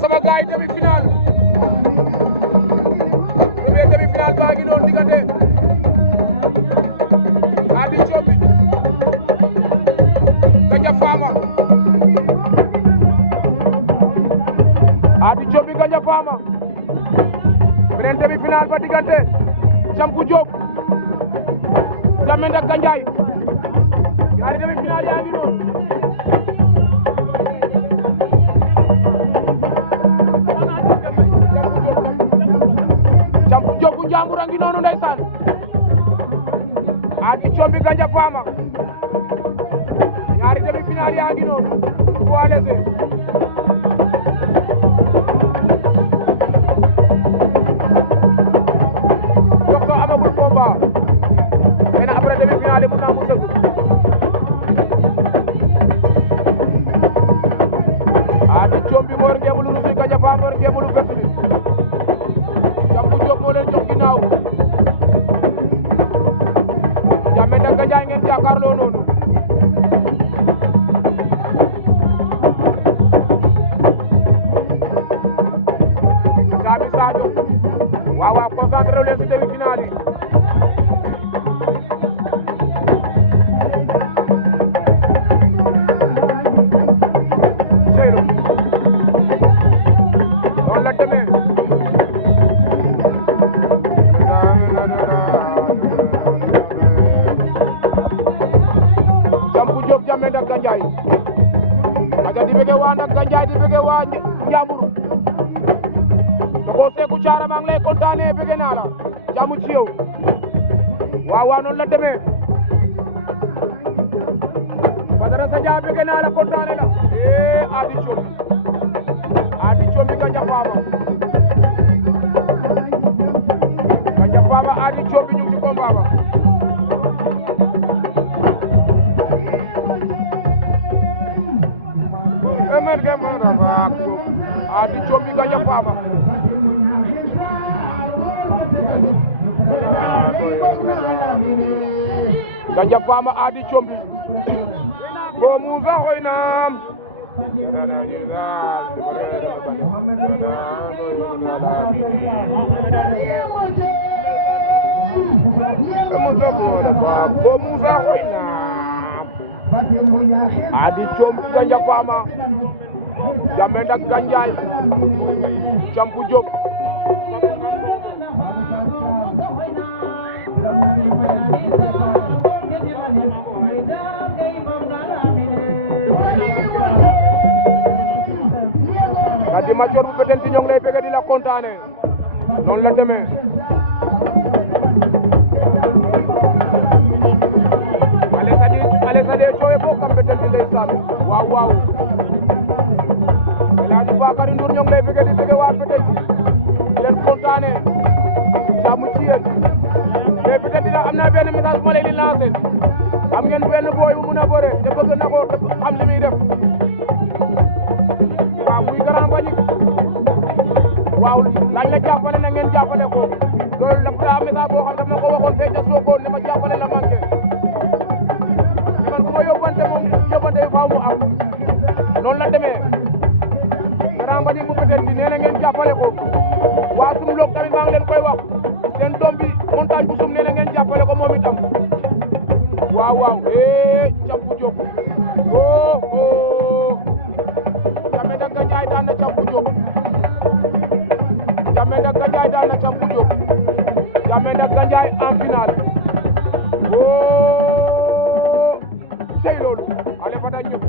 sama gaay demi-finale premier demi-finale baa ngi noonu diggante Ady Thiomby Gandia Fama Ady Thiomby Gandia Fama beneen demi-finale ba diggante Campu Diop Jamend ak Gandiaye ñaari demi-finale yaa ngi noonu Campu Diop bu Njambur a ngi noonu ndeysaan Ady Thiomby Gandia Fama ñaari demi-finale yaa ngi noonu poids léger jox ko amagul combat mais nag après demi-finale yi mun naa mu sëgg Ady Thiomby moo yor ngeemulu ruus bi Gandia Fama moo yor ngeemulu vert bi Campu Diop moo leen jox ginnaaw Jamend ak Gandiaye ngeen jàkkaarloo noonu Sami Sadio waaw waaw concentré leen si demi-finale yi Seydou noonu la demee Campu Diop Jamend ak Gandiaye aja di bëgg waa nag Gandiaye di bëgg waa Njambur ko Seeku Caara maa ngi lay kontaane bëgg naa la jàmm ci yow waaw waaw noonu la demee Badara Sadia bëgg naa la kontaane la Ady Thiomby Gandia Fama Ady Thiomby ñu ngi ci combat ba Ady Thiomby Gandia Fama Gandia Fama Ady Thiomby bo Moussa Khoynam bo Moussa Khoynam Ady Thiomby Gandia Fama Jamend ak Gandiaye Campu Diop Kadi Madior bu Bettenty ñoo ngi lay bëgg di la kontaane noonu la demee ale sadi coowe bo kam Bettenty ndeysaan waaw waaw El Hadji Bakary Ndour ñoo ngi lay bëgg di bëgg waa Bettenty di leen kontaane jàmm ci yéen mais Bettenty am na benn message bu ma leen di lancé am ngeen benn booy bu mun a bëre te bëgg na ko xam li muy def waaw muy Grand Mbagnick waaw lañ la jàppale na ngeen jàppale ko loolu dafa daa message boo xam dama ko waxoon fee ca Sokone ne ma jàppale la manqué te man ku ma yóbbante moom yóbbante bi faaw mu am noonu la demee Grand Mbagnick bu Bettenty nee na ngeen jàppale ko waa sum loog tamit maa ngi leen koy wax seen doom bi montagne bu sum nee na ngeen jàppale ko moom itam waaw waaw Campu Diop Jamend ak Gandiaye daan na Campu Diop Jamend ak Gandiaye daan na Campu Diop Jamend ak Gandiaye en finale sey loolu ale fata ñëpp